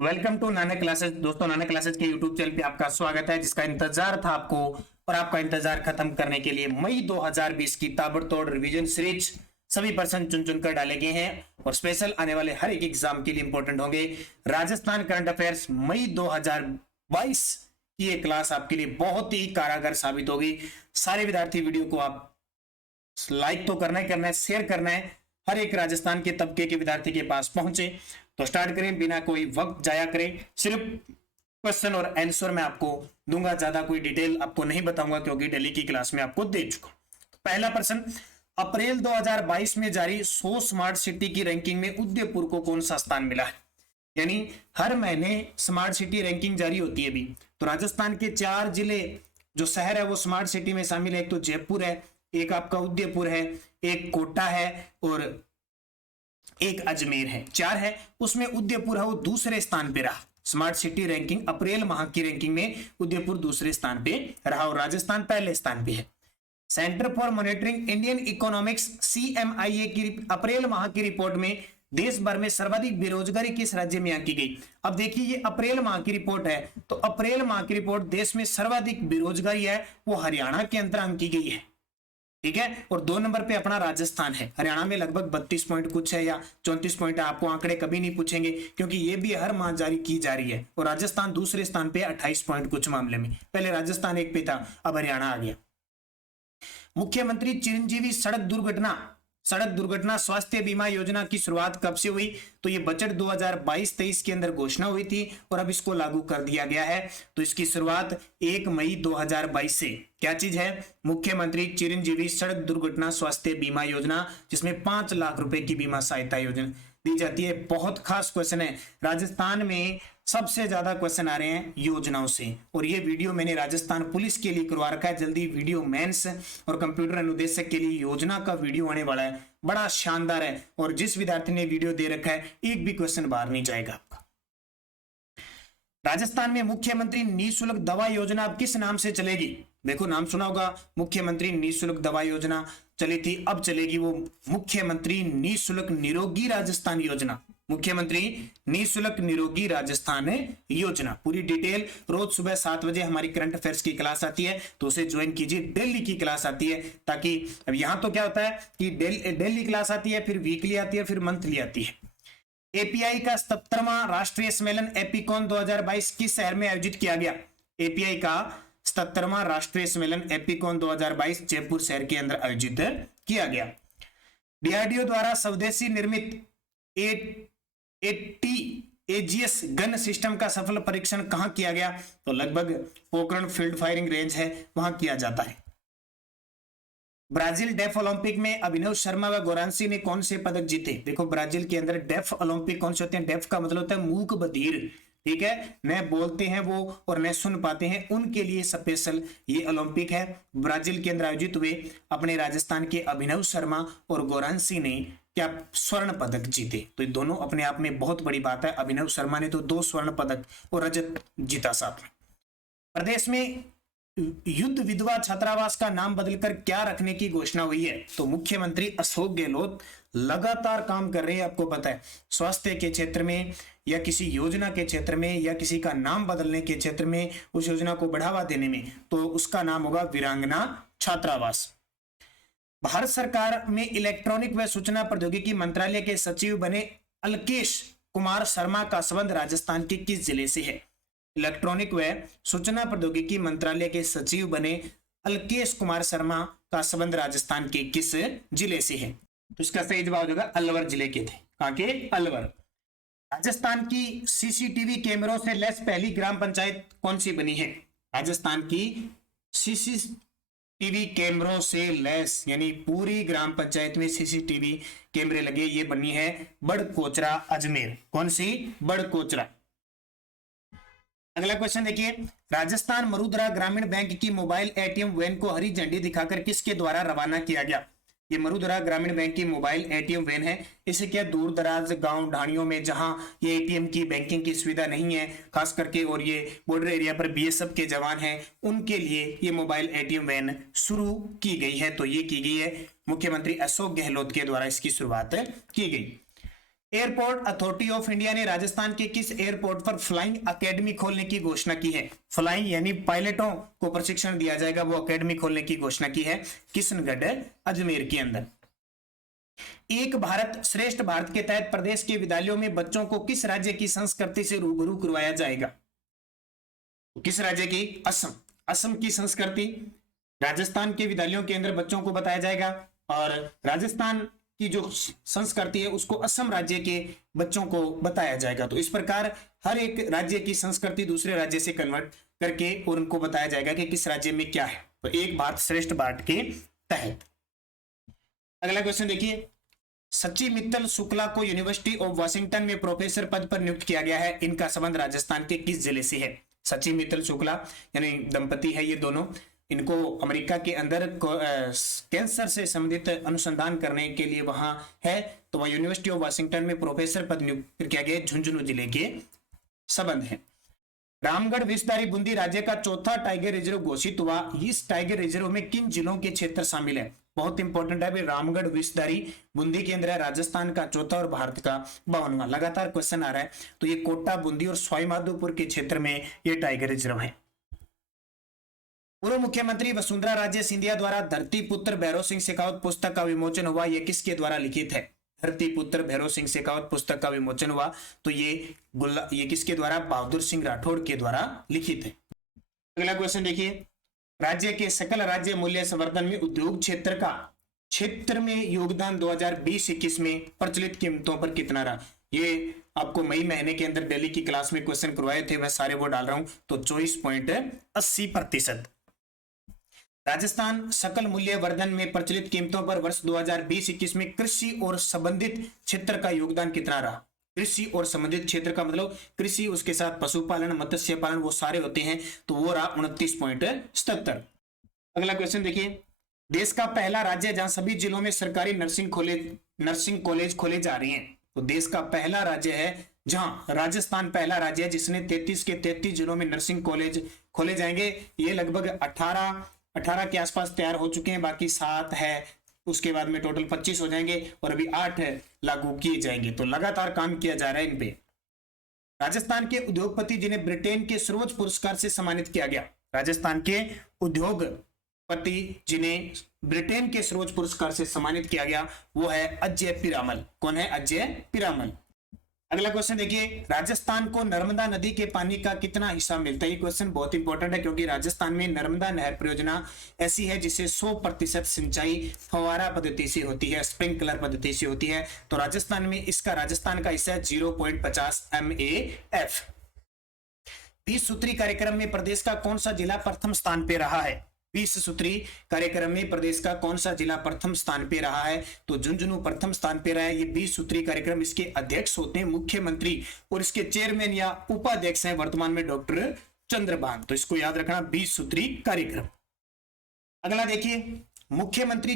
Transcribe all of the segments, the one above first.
Welcome to Nanak classes. दोस्तों, Nanak classes के YouTube channel पे आपका स्वागत है, जिसका इंतजार था आपको और आपका इंतजार खत्म करने के लिए मई 2020 की ताबड़तोड़ रिवीजन सीरीज सभी पर्सन चुन चुनकर डाले गए हैं और स्पेशल आने वाले हर एक एग्जाम के लिए इंपॉर्टेंट होंगे। राजस्थान करंट अफेयर्स मई 2022 की ये क्लास आपके लिए बहुत ही कारागर साबित होगी। सारे विद्यार्थी वीडियो को आप लाइक तो करना है, शेयर करना है, हर एक राजस्थान के तबके के विद्यार्थी के पास पहुंचे। तो स्टार्ट करें बिना कोई वक्त जाया करें। सिर्फ क्वेश्चन और आंसर मैं आपको दूंगा, ज्यादा कोई डिटेल आपको नहीं बताऊंगा क्योंकि दिल्ली की क्लास में आपको दे चुका। तो पहला प्रश्न, अप्रैल 2022 में जारी 100 स्मार्ट सिटी की रैंकिंग में उदयपुर को कौन सा स्थान मिला है? यानी हर महीने स्मार्ट सिटी रैंकिंग जारी होती है अभी, तो राजस्थान के 4 जिले जो शहर है वो स्मार्ट सिटी में शामिल है। एक तो जयपुर है, एक आपका उदयपुर है, एक कोटा है और एक अजमेर है। 4 है, उसमें उदयपुर है वो दूसरे स्थान पे रहा। स्मार्ट सिटी रैंकिंग अप्रैल माह की रैंकिंग में उदयपुर दूसरे स्थान पे रहा और राजस्थान पहले स्थान पे है। Centre for monitoring Indian economics CMIA की अप्रैल माह की रिपोर्ट में देश भर में सर्वाधिक बेरोजगारी किस राज्य में आंकी गई? अब देखिए, ये अप्रैल माह की रिपोर्ट है, तो अप्रैल माह की रिपोर्ट देश में सर्वाधिक बेरोजगारी है वो हरियाणा के अंदर आंकी गई है। ठीक है, और 2 नंबर पे अपना राजस्थान है। हरियाणा में लगभग 32 पॉइंट कुछ है या 34 पॉइंट है, आपको आंकड़े कभी नहीं पूछेंगे क्योंकि ये भी हर माह जारी की जा रही है। और राजस्थान दूसरे स्थान पे 28 पॉइंट कुछ मामले में, पहले राजस्थान एक पे था, अब हरियाणा आ गया। मुख्यमंत्री चिरंजीवी सड़क दुर्घटना स्वास्थ्य बीमा योजना की शुरुआत कब से हुई? तो ये बजट 2022-23 के अंदर घोषणा हुई थी और अब इसको लागू कर दिया गया है। तो इसकी शुरुआत 1 मई 2022 से। क्या चीज है? मुख्यमंत्री चिरंजीवी सड़क दुर्घटना स्वास्थ्य बीमा योजना, जिसमें 5 लाख रुपए की बीमा सहायता योजना दी जाती है। बहुत खास क्वेश्चन है, राजस्थान में सबसे ज्यादा क्वेश्चन आ रहे हैं योजनाओं से, और ये वीडियो मैंने राजस्थान पुलिस के लिए करवा रखा है। जल्दी वीडियो मेंस और कंप्यूटर अनुदेशक के लिए योजना का वीडियो आने वाला है, बड़ा शानदार है। और जिस विद्यार्थी ने वीडियो दे रखा है एक भी क्वेश्चन बाहर नहीं जाएगा आपका। राजस्थान में मुख्यमंत्री निःशुल्क दवा योजना अब किस नाम से चलेगी? देखो, नाम सुना होगा, मुख्यमंत्री निःशुल्क दवा योजना चली थी, अब चलेगी वो मुख्यमंत्री निःशुल्क निरोगी राजस्थान योजना। मुख्यमंत्री निःशुल्क निरोगी राजस्थान योजना। पूरी डिटेल रोज सुबह 7 बजे हमारी करंट अफेयर्स की क्लास आती है, तो उसे ज्वाइन कीजिए। डेली की क्लास आती है, ताकि अब यहां तो क्या होता है कि डेली क्लास आती है, फिर वीकली आती है, फिर मंथली आती है। एपीआई का 77वां राष्ट्रीय सम्मेलन एपीकॉन 2022 किस शहर में आयोजित किया गया? एपीआई का 77वां राष्ट्रीय सम्मेलन एपीकॉन 2022 जयपुर शहर के अंदर आयोजित किया गया। डीआरडीओ द्वारा स्वदेशी निर्मित 80 एजीएस गन सिस्टम का सफल परीक्षण कहां किया गया? तो लगभग पोखरण फील्ड फायरिंग रेंज है, वहां किया जाता है। ब्राजील डेफ ओलंपिक में अभिनव शर्मा व गोरांसी ने कौन से पदक जीते? देखो, ब्राजील के अंदर डेफ ओलंपिक कौन से होते हैं? डेफ का मतलब होता है मूक बधिर। ठीक है, न बोलते हैं वो और न सुन पाते हैं, उनके लिए स्पेशल ये ओलंपिक है। ब्राजील के अंदर आयोजित हुए। अपने राजस्थान के अभिनव शर्मा और गोरांसी ने क्या स्वर्ण पदक जीते, तो ये दोनों अपने आप में बहुत बड़ी बात है। अभिनव शर्मा ने तो 2 स्वर्ण पदक और रजत जीता साथ में। प्रदेश में युद्ध विधवा छात्रावास का नाम बदलकर क्या रखने की घोषणा हुई है? तो मुख्यमंत्री अशोक गहलोत लगातार काम कर रहे हैं, आपको पता है, स्वास्थ्य के क्षेत्र में या किसी योजना के क्षेत्र में या किसी का नाम बदलने के क्षेत्र में, उस योजना को बढ़ावा देने में, तो उसका नाम होगा वीरांगना छात्रावास। भारत सरकार में इलेक्ट्रॉनिक व सूचना प्रौद्योगिकी मंत्रालय के सचिव बने अलकेश कुमार शर्मा का संबंध राजस्थान के किस जिले से है? इलेक्ट्रॉनिक व सूचना प्रौद्योगिकी मंत्रालय के सचिव बने अलकेश कुमार शर्मा का संबंध राजस्थान के किस जिले से है? तो इसका सही जवाब होगा अलवर जिले के थे। कहां के? अलवर। राजस्थान की सीसीटीवी कैमरों से लैस पहली ग्राम पंचायत कौन सी बनी है? राजस्थान की सीसीटीवी कैमरों से लैस यानी पूरी ग्राम पंचायत में सीसीटीवी कैमरे लगे, ये बनी है बड़कोचरा अजमेर। कौन सी? बड़कोचरा। अगला क्वेश्चन देखिए, राजस्थान मरुद्रा ग्रामीण बैंक की मोबाइल एटीएम वैन को हरी झंडी दिखाकर किसके द्वारा रवाना किया गया? ये मरुद्रा ग्रामीण बैंक की मोबाइल एटीएम वैन है। इसे क्या दूर दराज गांव ढाणियों में जहां ये एटीएम की बैंकिंग की सुविधा नहीं है खास करके, और ये बॉर्डर एरिया पर बीएसएफ के जवान हैं, उनके लिए ये मोबाइल एटीएम वैन शुरू की गई है। तो ये की गई है मुख्यमंत्री अशोक गहलोत के द्वारा, इसकी शुरुआत की गई। एयरपोर्ट अथॉरिटी ऑफ इंडिया ने राजस्थान के किस एयरपोर्ट पर फ्लाइंग एकेडमी खोलने की घोषणा की है? फ्लाइंग यानी पायलटों को प्रशिक्षण दिया जाएगा, वो एकेडमी खोलने की घोषणा की है किशनगढ़ अजमेर के अंदर। एक भारत श्रेष्ठ भारत के तहत प्रदेश के विद्यालयों में बच्चों को किस राज्य की संस्कृति से रूबरू करवाया जाएगा? किस राज्य की? असम। असम की संस्कृति राजस्थान के विद्यालयों के अंदर बच्चों को बताया जाएगा, और राजस्थान की जो संस्कृति है उसको असम राज्य के बच्चों को बताया जाएगा। तो इस प्रकार हर एक राज्य की संस्कृति दूसरे राज्य से कन्वर्ट करके और उनको बताया जाएगा कि किस राज्य में क्या है। तो एक भारत श्रेष्ठ भारत के तहत। अगला क्वेश्चन देखिए, सची मित्तल शुक्ला को यूनिवर्सिटी ऑफ वाशिंगटन में प्रोफेसर पद पर नियुक्त किया गया है, इनका संबंध राजस्थान के किस जिले से है? सची मित्तल शुक्ला यानी दंपति है ये दोनों, इनको अमेरिका के अंदर कैंसर से संबंधित अनुसंधान करने के लिए वहां है, तो वह यूनिवर्सिटी ऑफ वाशिंगटन में प्रोफेसर पद नियुक्त किया गया, झुंझुनू जिले के संबंध है। रामगढ़ विषधारी बूंदी राज्य का चौथा टाइगर रिजर्व घोषित हुआ, इस टाइगर रिजर्व में किन जिलों के क्षेत्र शामिल है? बहुत इंपॉर्टेंट है भाई, रामगढ़ विषधारी बूंदी के अंदर है, राजस्थान का चौथा और भारत का 52वां। लगातार क्वेश्चन आ रहा है, तो ये कोटा, बूंदी और सवाईमाधोपुर के क्षेत्र में ये टाइगर रिजर्व है। पूर्व मुख्यमंत्री वसुंधरा राजे सिंधिया द्वारा धरती पुत्र भैरव सिंह शेखावत पुस्तक का विमोचन हुआ, यह किसके द्वारा लिखित है? धरती पुत्र भैरव सिंह शेखावत पुस्तक का विमोचन हुआ, तो ये किसके द्वारा? बहादुर सिंह राठौड़ के द्वारा लिखित है। अगला क्वेश्चन देखिए, राज्य के सकल राज्य मूल्य संवर्धन में उद्योग क्षेत्र में योगदान 2020-21 में प्रचलित कीमतों पर कितना रहा? ये आपको मई महीने के अंदर दिल्ली की क्लास में क्वेश्चन करवाए थे, वह सारे वो डाल रहा हूं, तो 24.80%। राजस्थान सकल मूल्य वर्धन में प्रचलित कीमतों पर वर्ष 2020-21 में कृषि और संबंधित क्षेत्र का योगदान कितना रहा? कृषि और संबंधित क्षेत्र का मतलब कृषि, उसके साथ पशुपालन, मत्स्य पालन, वो सारे होते हैं, तो वो रहा 29.77। अगला क्वेश्चन देखिए, देश का पहला राज्य जहां सभी जिलों में सरकारी नर्सिंग कॉलेज खोले जा रहे हैं, तो देश का पहला राज्य है जहां राजस्थान पहला राज्य है जिसने 33 के 33 जिलों में नर्सिंग कॉलेज खोले जाएंगे। ये लगभग 18 के आसपास तैयार हो चुके हैं, बाकी 7 है, उसके बाद में टोटल 25 हो जाएंगे और अभी 8 लागू किए जाएंगे। तो लगातार काम किया जा रहा है इन पे। राजस्थान के उद्योगपति जिन्हें ब्रिटेन के सर्वोच्च पुरस्कार से सम्मानित किया गया, राजस्थान के उद्योगपति जिन्हें ब्रिटेन के सर्वोच्च पुरस्कार से सम्मानित किया गया वो है अजय पीरामल। कौन है? अजय पीरामल। अगला क्वेश्चन देखिए, राजस्थान को नर्मदा नदी के पानी का कितना हिस्सा मिलता है? ये क्वेश्चन बहुत इंपॉर्टेंट है क्योंकि राजस्थान में नर्मदा नहर परियोजना ऐसी है जिसे 100% सिंचाई फव्वारा पद्धति से होती है, स्प्रिंकलर पद्धति से होती है। तो राजस्थान में इसका राजस्थान का हिस्सा है 0.50 MAF। 20 सूत्री कार्यक्रम में प्रदेश का कौन सा जिला प्रथम स्थान पे रहा है? 20 सूत्री कार्यक्रम में प्रदेश का कौन सा जिला प्रथम स्थान पे रहा है? तो झुंझुनू प्रथम स्थान पे रहा है। ये 20 सूत्री कार्यक्रम, इसके अध्यक्ष होते हैं मुख्यमंत्री और इसके चेयरमैन या उपाध्यक्ष हैं वर्तमान में डॉक्टर चंद्रभान। तो इसको याद रखना, 20 सूत्री कार्यक्रम। अगला देखिए, मुख्यमंत्री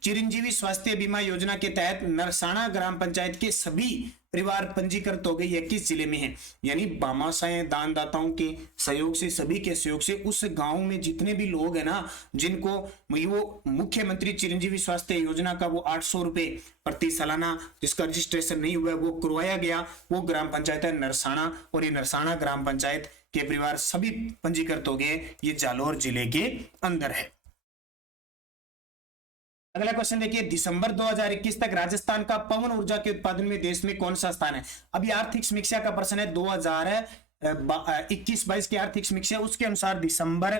चिरंजीवी स्वास्थ्य बीमा योजना के तहत नरसाणा ग्राम पंचायत के सभी परिवार पंजीकृत हो गए। यह किस जिले में है? यानी भामाशाह दानदाताओं के सहयोग से, सभी के सहयोग से उस गांव में जितने भी लोग हैं ना, जिनको वो मुख्यमंत्री चिरंजीवी स्वास्थ्य योजना का वो 800 रुपए प्रति सालाना जिसका रजिस्ट्रेशन नहीं हुआ वो करवाया गया, वो ग्राम पंचायत है नरसाणा। और ये नरसाणा ग्राम पंचायत के परिवार सभी पंजीकृत हो गए, ये जालोर जिले के अंदर है। अगला क्वेश्चन देखिए, दिसंबर 2021 तक राजस्थान का पवन ऊर्जा के उत्पादन में देश में कौन सा स्थान है? अभी आर्थिक समीक्षा का प्रश्न है 2021-22 की आर्थिक समीक्षा, उसके अनुसार दिसंबर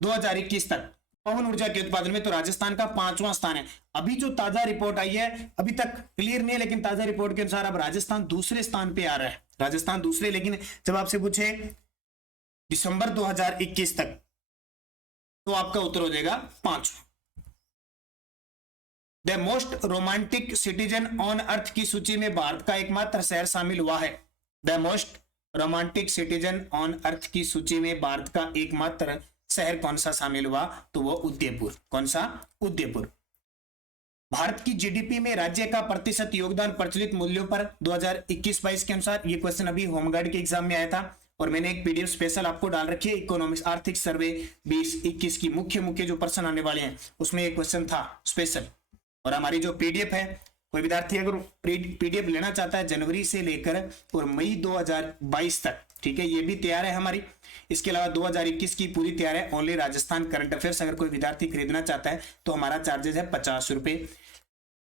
2021 तक पवन ऊर्जा के उत्पादन में तो राजस्थान का 5वां स्थान है। अभी जो ताजा रिपोर्ट आई है, अभी तक क्लियर नहीं है, लेकिन ताजा रिपोर्ट के अनुसार अब राजस्थान दूसरे स्थान पे आ रहा है। राजस्थान दूसरे, लेकिन जब आपसे पूछे दिसंबर 2021 तक तो आपका उत्तर हो जाएगा 5। The most romantic citizen on earth की सूची में भारत का एकमात्र शहर शामिल हुआ है। The most romantic citizen on earth की सूची में भारत का एकमात्र शहर कौन सा शामिल हुआ? तो वो उदयपुर। कौन सा? उदयपुर। भारत की जीडीपी में राज्य का प्रतिशत योगदान प्रचलित मूल्यों पर 2021-22 के अनुसार, ये क्वेश्चन अभी होमगार्ड के एग्जाम में आया था और मैंने एक पीडीएफ स्पेशल आपको डाल रखी है, इकोनॉमिक्स आर्थिक सर्वे 2021 की मुख्य जो प्रश्न आने वाले हैं उसमें एक क्वेश्चन था स्पेशल। और हमारी जो पीडीएफ है, कोई विद्यार्थी अगर पीडीएफ लेना चाहता है जनवरी से लेकर और मई 2022 तक, ठीक है, ये भी तैयार है हमारी। इसके अलावा 2021 की पूरी तैयार है, ओनली राजस्थान करंट अफेयर्स अगर कोई विद्यार्थी खरीदना चाहता है तो हमारा चार्जेस है 50 रुपए।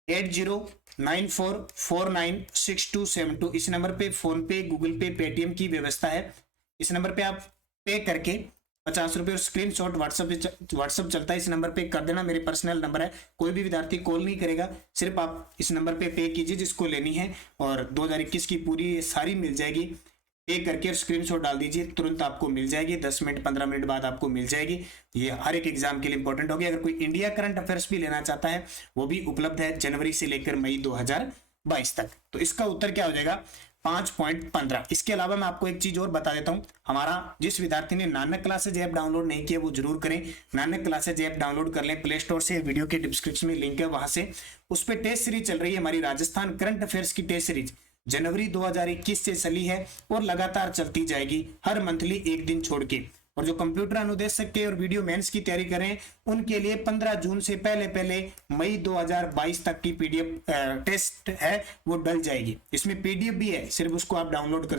8094496272 इस नंबर पे फोन पे, गूगल पे, पेटीएम की व्यवस्था है। इस नंबर पे आप पे करके 50 रुपए और स्क्रीनशॉट व्हाट्सअप चलता है, इस नंबर पे कर देना। मेरे पर्सनल नंबर है, कोई भी विद्यार्थी कॉल नहीं करेगा, सिर्फ आप इस नंबर पे कीजिए जिसको लेनी है, और 2021 की पूरी सारी मिल जाएगी। पे करके और स्क्रीनशॉट डाल दीजिए, तुरंत आपको मिल जाएगी, 10 मिनट 15 मिनट बाद आपको मिल जाएगी। ये हर एक एग्जाम के लिए इंपॉर्टेंट होगी। अगर कोई इंडिया करंट अफेयर्स भी लेना चाहता है वो भी उपलब्ध है जनवरी से लेकर मई 2022 तक। तो इसका उत्तर क्या हो जाएगा? 5.15। इसके अलावा मैं आपको एक चीज और बता देता हूं, हमारा जिस विद्यार्थी ने नानक क्लासेज ऐप डाउनलोड नहीं किया वो जरूर करें। नानक क्लासेज ऐप डाउनलोड कर लें प्ले स्टोर से, वीडियो के डिस्क्रिप्शन में लिंक है वहां से। उस पर टेस्ट सीरीज चल रही है हमारी राजस्थान करंट अफेयर्स की टेस्ट सीरीज, जनवरी 2021 से चली है और लगातार चलती जाएगी, हर मंथली एक दिन छोड़ के। और जो कंप्यूटर अनुदेशक के और वीडियो मेंस की तैयारी करें उनके लिए 15 जून से पहले मई 2022 तक की पीडीएफ टेस्ट है वो डल जाएगी। इसमें पीडीएफ भी है, सिर्फ उसको आप डाउनलोड कर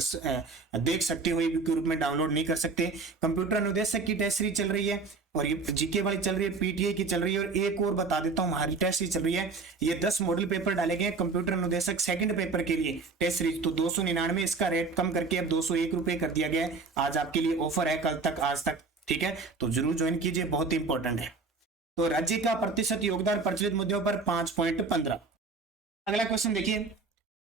देख सकते हो, ईबुक के रूप में डाउनलोड नहीं कर सकते। कंप्यूटर अनुदेशक की टेस्ट सीरीज चल रही है और ये जीके वाली चल रही है, पीटीए की चल रही है, और एक और बता देता हूँ हमारी टेस्ट सीरीज चल रही है। ये 10 मॉडल पेपर डाले गए कंप्यूटर अनुदेशक सेकंड पेपर के लिए टेस्ट सीरीज, तो 299, इसका रेट कम करके अब 201 रुपए कर दिया गया है। आज आपके लिए ऑफर है, कल तक, आज तक, ठीक है, तो जरूर ज्वाइन कीजिए, बहुत इंपॉर्टेंट है। तो राज्य का प्रतिशत योगदान प्रचलित मुद्दों पर 5.15। अगला क्वेश्चन देखिए,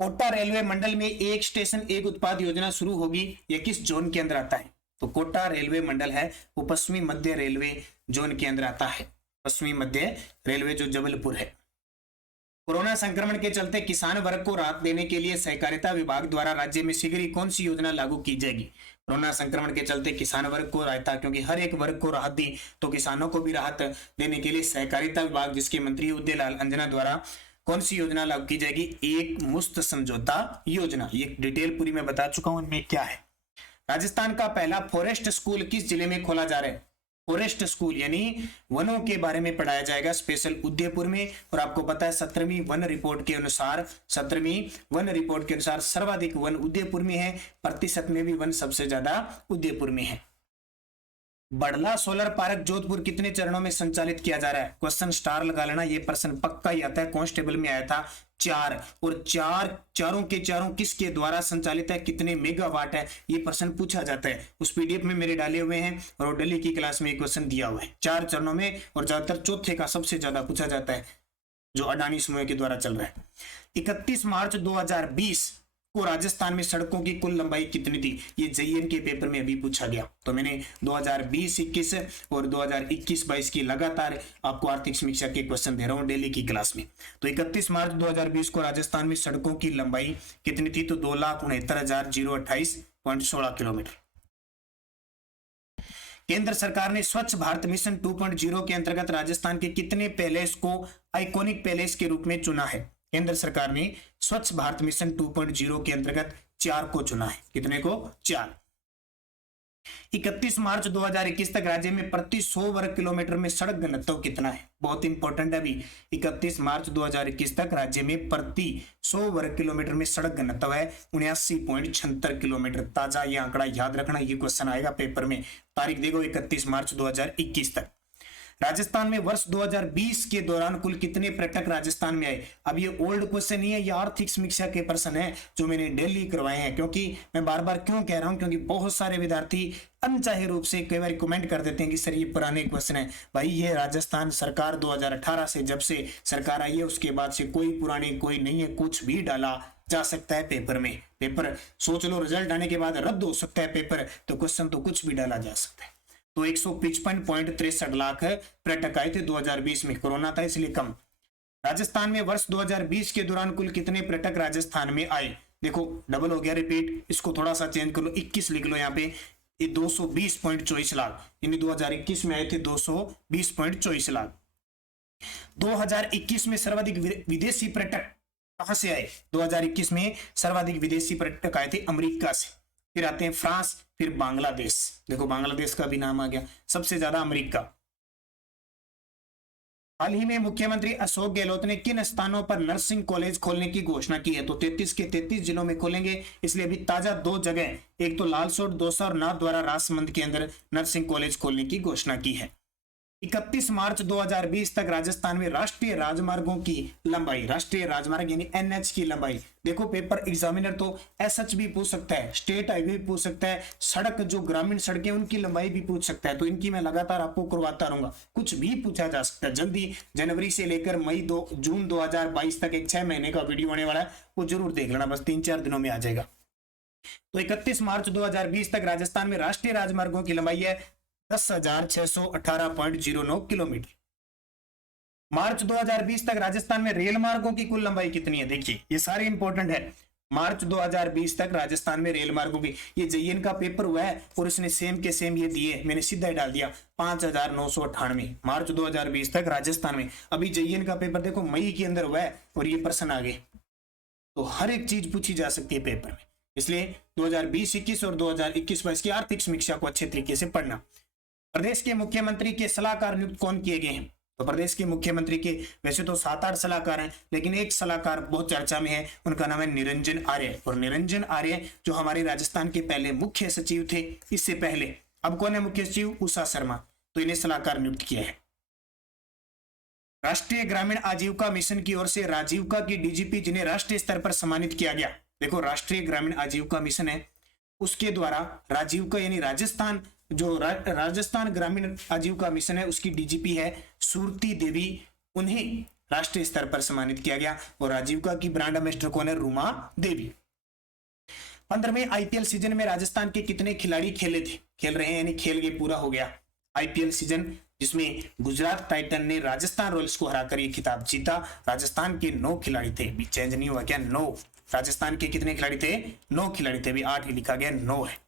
कोटा रेलवे मंडल में एक स्टेशन एक उत्पाद योजना शुरू होगी, यह किस जोन के अंदर आता है? तो कोटा रेलवे मंडल है वो पश्चिमी मध्य रेलवे जोन के अंदर आता है, पश्चिमी मध्य रेलवे जो जबलपुर है। कोरोना संक्रमण के चलते किसान वर्ग को राहत देने के लिए सहकारिता विभाग द्वारा राज्य में शीघ्र ही कौन सी योजना लागू की जाएगी? कोरोना संक्रमण के चलते किसान वर्ग को राहत, क्योंकि हर एक वर्ग को राहत दी तो किसानों को भी राहत देने के लिए सहकारिता विभाग जिसके मंत्री उदयलाल अंजना द्वारा कौन सी योजना लागू की जाएगी? एक मुश्त समझौता योजना। ये डिटेल पूरी मैं बता चुका हूं इनमें क्या है। राजस्थान का पहला फॉरेस्ट स्कूल किस जिले में खोला जा रहा है? फॉरेस्ट स्कूल यानी वनों के बारे में पढ़ाया जाएगा, स्पेशल उदयपुर में। और आपको पता है 17वीं वन रिपोर्ट के अनुसार सर्वाधिक वन उदयपुर में है, प्रतिशत में भी वन सबसे ज्यादा उदयपुर में है। बड़ला सोलर पार्क जोधपुर कितने चरणों में संचालित किया जा रहा है? क्वेश्चन स्टार लगा लेना, ये प्रश्न पक्का ही आता है, कांस्टेबल में आया था 4, और चारों के चारों किसके द्वारा संचालित है, कितने मेगावाट है, ये प्रश्न पूछा जाता है। उस पीडीएफ में मेरे डाले हुए हैं और दिल्ली की क्लास में एक क्वेश्चन दिया हुआ है 4 चरणों में, और ज्यादातर चौथे का सबसे ज्यादा पूछा जाता है जो अडानी समूह के द्वारा चल रहा है। 31 मार्च 2020 को राजस्थान में सड़कों की कुल लंबाई कितनी थी? ये जेईएन के पेपर में अभी पूछा गया। तो मैंने 2020-21 और 2021-22 की लगातार आपको आर्थिक समीक्षा के क्वेश्चन दे रहा हूं दिल्ली की क्लास में। तो 31 मार्च 2020 को राजस्थान में सड़कों की लंबाई कितनी थी? तो 2,69,028.16 किलोमीटर। केंद्र सरकार ने स्वच्छ भारत मिशन 2.0 के अंतर्गत राजस्थान के कितने पैलेस को आइकॉनिक पैलेस के रूप में चुना है? केंद्र सरकार ने स्वच्छ भारत मिशन 2.0 के अंतर्गत 4 को चुना है। कितने को? 4। 31 मार्च 2021 तक राज्य में प्रति 100 वर्ग किलोमीटर में सड़क घनत्व कितना है? बहुत इंपॉर्टेंट है अभी। 31 मार्च 2021 तक राज्य में प्रति 100 वर्ग किलोमीटर में सड़क घनत्व है 79.76 किलोमीटर। ताजा ये आंकड़ा याद रखना, ये क्वेश्चन आएगा पेपर में। तारीख देखो 31 मार्च 2021 तक। राजस्थान में वर्ष 2020 के दौरान कुल कितने पर्यटक राजस्थान में आए? अब ये ओल्ड क्वेश्चन नहीं है, ये आर्थिक समीक्षा के प्रश्न है जो मैंने डेली करवाए हैं। क्योंकि मैं बार बार क्यों कह रहा हूं, क्योंकि बहुत सारे विद्यार्थी अनचाहे रूप से कई बार कमेंट कर देते हैं कि सर ये पुराने क्वेश्चन है। भाई ये राजस्थान सरकार 2018 से जब से सरकार आई है उसके बाद से कोई पुरानी कोई नहीं है, कुछ भी डाला जा सकता है पेपर में। पेपर सोच लो रिजल्ट आने के बाद रद्द हो सकता है पेपर, तो क्वेश्चन तो कुछ भी डाला जा सकता है। तो 155.63 लाख पर्यटक आए थे 2020 में, कोरोना था इसलिए कम। राजस्थान में वर्ष 2020 के दौरान कुल कितने पर्यटक राजस्थान में आए? देखो डबल हो गया, रिपीट, इसको थोड़ा सा चेंज कर लो, 21 लिख लो यहाँ पे। ये 220.24 लाख, यानी 2021 में आए थे 220.24 लाख। 2021 में सर्वाधिक विदेशी पर्यटक कहां से आए? 2021 में सर्वाधिक विदेशी पर्यटक आए थे अमेरिका से, फिर आते हैं फ्रांस, फिर बांग्लादेश। देखो बांग्लादेश का भी नाम आ गया, सबसे ज्यादा अमेरिका। हाल ही में मुख्यमंत्री अशोक गहलोत ने किन स्थानों पर नर्सिंग कॉलेज खोलने की घोषणा की है? तो 33 के 33 जिलों में खोलेंगे, इसलिए अभी ताजा 2 जगह, एक तो लालसोट, दौसा और नाथद्वारा राजसमंद के अंदर नर्सिंग कॉलेज खोलने की घोषणा की है। 31 मार्च 2020 तक राजस्थान में राष्ट्रीय राजमार्गों की लंबाई, राष्ट्रीय राजमार्ग यानी एनएच की लंबाई, देखो पेपर एग्जामिनर तो एसएच भी पूछ सकता है, स्टेट हाईवे भी पूछ सकता है, सड़क जो ग्रामीण सड़कें उनकी लंबाई भी पूछ सकता है, तो इनकी मैं लगातार आपको करवाता रहूंगा, कुछ भी पूछा जा सकता है। जल्दी जनवरी से लेकर जून 2022 तक एक 6 महीने का वीडियो आने वाला है, वो जरूर देख लेना, बस 3-4 दिनों में आ जाएगा। तो 31 मार्च 2020 तक राजस्थान में राष्ट्रीय राजमार्गों की लंबाई है 10,618.09 किलोमीटर। मार्च 2020 तक राजस्थान में रेल मार्गों की कुल लंबाई कितनी है? देखिए ये सारे इंपॉर्टेंट है। मार्च 2020 तक राजस्थान में रेल मार्गों की, ये जेईएन का पेपर हुआ है और इसने सेम के सेम ये दिए, मैंने सीधा ही डाल दिया 5,998 मार्च 2020 तक राजस्थान में। अभी जेईएन का पेपर देखो मई के अंदर हुआ है और ये प्रश्न आ गए, तो हर एक चीज पूछी जा सकती है पेपर में, इसलिए 2020-21 और 2021-22 की आर्थिक समीक्षा को अच्छे तरीके से पढ़ना। प्रदेश के मुख्यमंत्री के सलाहकार नियुक्त कौन किए गए हैं? तो प्रदेश के मुख्यमंत्री के वैसे तो 7-8 सलाहकार हैं, लेकिन एक सलाहकार बहुत चर्चा में है, उनका नाम है निरंजन आर्य। और निरंजन आर्य जो हमारे राजस्थान के पहले मुख्य सचिव थे, इससे पहले, अब कौन है मुख्य सचिव? उषा शर्मा, तो इन्हें सलाहकार नियुक्त किया है। राष्ट्रीय ग्रामीण आजीविका मिशन की ओर से राजीविका की डीजीपी जिन्हें राष्ट्रीय स्तर पर सम्मानित किया गया, देखो राष्ट्रीय ग्रामीण आजीविका मिशन है, उसके द्वारा राजीविका यानी राजस्थान, जो राजस्थान ग्रामीण आजीविका मिशन है उसकी डीजीपी है सुरती देवी, उन्हें राष्ट्रीय स्तर पर सम्मानित किया गया। और आजीविका की ब्रांड एम्बेसडर कौन है? रूमा देवी। 15वें आईपीएल सीजन में राजस्थान के कितने खिलाड़ी खेल रहे हैं, यानी खेल के पूरा हो गया आईपीएल सीजन, जिसमें गुजरात टाइटन ने राजस्थान रॉयल्स को हराकर ये खिताब जीता। राजस्थान के 9 खिलाड़ी थे, भी चेंज नहीं हुआ क्या? 9। राजस्थान के कितने खिलाड़ी थे? 9 खिलाड़ी थे, भी 8 ही लिखा गया, 9 है।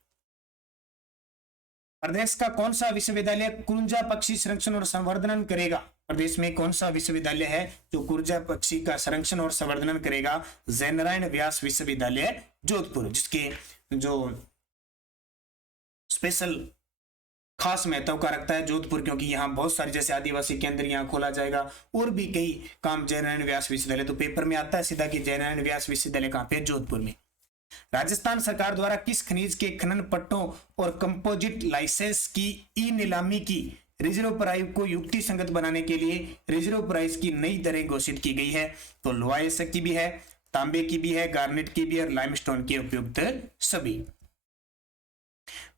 प्रदेश का कौन सा विश्वविद्यालय कुंजा पक्षी संरक्षण और संवर्धन करेगा? प्रदेश में कौन सा विश्वविद्यालय है जो कुंजा पक्षी का संरक्षण और संवर्धन करेगा? जयनारायण व्यास विश्वविद्यालय जोधपुर, जिसके जो स्पेशल खास महत्व का रखता है जोधपुर, क्योंकि यहाँ बहुत सारे जैसे आदिवासी केंद्र यहाँ खोला जाएगा और भी कई काम जयनारायण व्यास विश्वविद्यालय, तो पेपर में आता है सीधा कि जयनारायण व्यास विश्वविद्यालय कहाँ पे? जोधपुर में। राजस्थान सरकार द्वारा किस खनिज के खनन पट्टों और कंपोजिट लाइसेंस की ई नीलामी की रिजर्व प्राइस को युक्ति संगत बनाने के लिए रिजर्व प्राइस की नई दरें घोषित की गई है? तो लोहा की भी है, तांबे की भी है, गार्नेट की भी है और लाइमस्टोन की उपयुक्त सभी।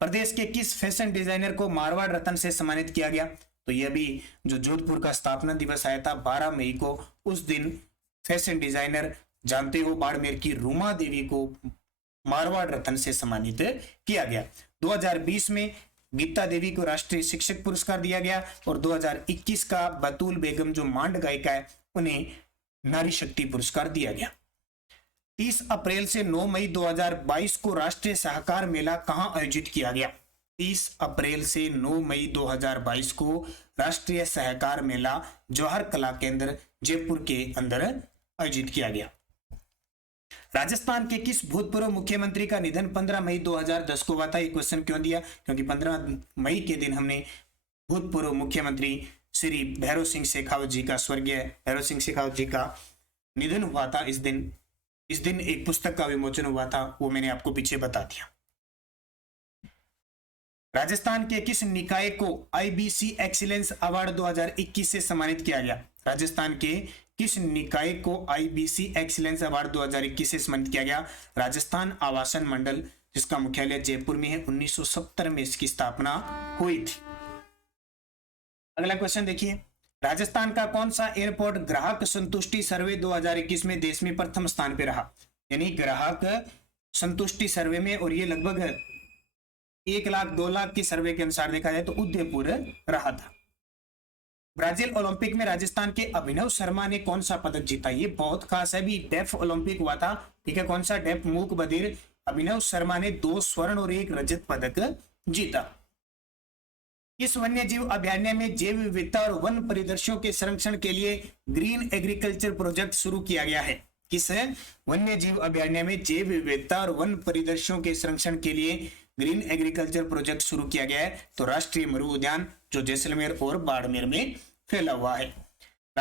प्रदेश के किस फैशन डिजाइनर को मारवाड़ रत्न से सम्मानित किया गया? तो यह भी जो जोधपुर का स्थापना दिवस आया था 12 मई को, उस दिन फैशन डिजाइनर जानते हो बाड़मेर की रूमा देवी को मारवाड़ रत्न से सम्मानित किया गया। 2020 में गीता देवी को राष्ट्रीय शिक्षक पुरस्कार दिया गया और 2021 का बतूल बेगम जो मांड गायिका है उन्हें नारी शक्ति पुरस्कार दिया गया। 30 अप्रैल से 9 मई 2022 को राष्ट्रीय सहकार मेला कहां आयोजित किया गया? 30 अप्रैल से 9 मई 2022 को राष्ट्रीय सहकार मेला जवाहर कला केंद्र जयपुर के अंदर आयोजित किया गया। राजस्थान के किस भूतपूर्व मुख्यमंत्री का निधन 15 मई 2010 को हुआ था? ये क्वेश्चन क्यों दिया? क्योंकि 15 मई के दिन हमने भूतपूर्व मुख्यमंत्री श्री भैरव सिंह शेखावत जी का, स्वर्गीय भैरव सिंह शेखावत जी का निधन हुआ था। इस दिन एक पुस्तक का विमोचन हुआ था, वो मैंने आपको पीछे बता दिया। राजस्थान के किस निकाय को आईबीसी एक्सीलेंस अवार्ड 2021 से सम्मानित किया गया? राजस्थान के किस निकाय को आईबीसी एक्सीलेंस अवार्ड 2021 से सम्मानित किया गया? राजस्थान आवासन मंडल, जिसका मुख्यालय जयपुर में है, 1970 में इसकी स्थापना हुई थी। अगला क्वेश्चन देखिए, राजस्थान का कौन सा एयरपोर्ट ग्राहक संतुष्टि सर्वे 2021 में देश में प्रथम स्थान पे रहा? यानी ग्राहक संतुष्टि सर्वे में, और ये लगभग 1 लाख 2 लाख की सर्वे के अनुसार देखा जाए तो उदयपुर रहा था। ब्राजील ओलंपिक में राजस्थान के अभिनव शर्मा ने कौन सा पदक जीता? ये बहुत खास है, भी डेफ ओलंपिक हुआ था, ठीक है, कौन सा? डेफ मूक बधिर अभिनव शर्मा ने 2 स्वर्ण और 1 रजत पदक जीता। इस वन्य जीव अभयारण्य में जैव विविधता और वन परिदृश्यों के संरक्षण के लिए ग्रीन एग्रीकल्चर प्रोजेक्ट शुरू किया गया है? किस वन्य जीव अभयारण्य में जैव विविधता और वन परिदृश्यों के संरक्षण के लिए ग्रीन एग्रीकल्चर प्रोजेक्ट शुरू किया गया है? तो राष्ट्रीय मरु उद्यान जो जैसलमेर और बाड़मेर में फैला हुआ है।